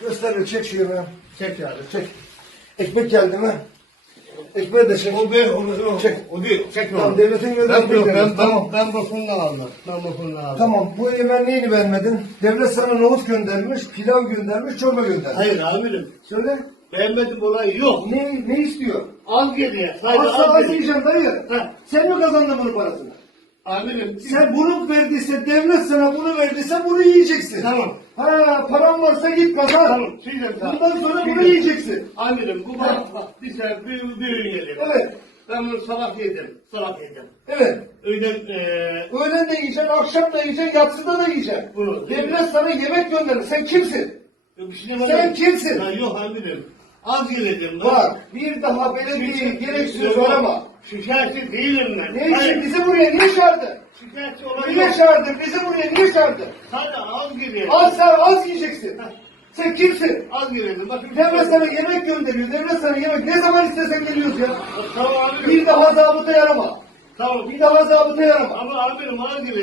Göster çek şunu. Çek yani. Çek. Ekmek geldi mi? Ekmeği de çek. O be, o, o, Çek. o değil. Çek Tamam onu. devletin Ben, gönderdiği ben, ben. Tamam. ben, ben boşundan aldım. Ben boşundan aldım. Tamam bu yemeğin neyini beğenmedin? Devlet sana nohut göndermiş, pilav göndermiş, çorba göndermiş. Hayır amirim. Söyle. Beğenmedim olayı yok. Ne, ne istiyor? Az geliyor. Sadece Asla az az geliyor. yiyeceksin dayı. Ha. Sen mi kazandın bunun parasını? Amirim. Sen bunu verdiyse, devlet sana bunu verdiyse bunu yiyeceksin. Tamam. Ha, paran varsa git kazan. Tamam. Sizden tamam. Bundan sonra bunu yiyeceksin. Amirim bu bak bir sefer büyük büyük geliyor. Evet. Ben bunu sabah yedim. Sabah yedim. Evet. Öğlen eee Öğlen de yiyeceksin, akşam da yiyeceksin, yatsıda da yiyeceksin. Bunu- Devlet sana yemek gönderir. Sen kimsin? bir şey var. Sen kimsin? Ha, yok amirim. Az geledim. Bak, bir daha belediye gereksiz Yok, arama. Şikayetçi değilim ben. Ne için? Hayır, Bizi buraya niye çağırdın? Şikayetçi olan Niye yok. çağırdın? Bizi buraya niye çağırdın? Sadece az geliyor. Az sen az yiyeceksin. Sen kimsin? Az geledim. Bak, Devlet sana yemek gönderiyor. Devlet sana yemek. Ne zaman istesen geliyoruz ya. Tamam amirim. Bir daha zabıta yarama. Tamam. Bir daha zabıta yarama. Ama amirim az geledim.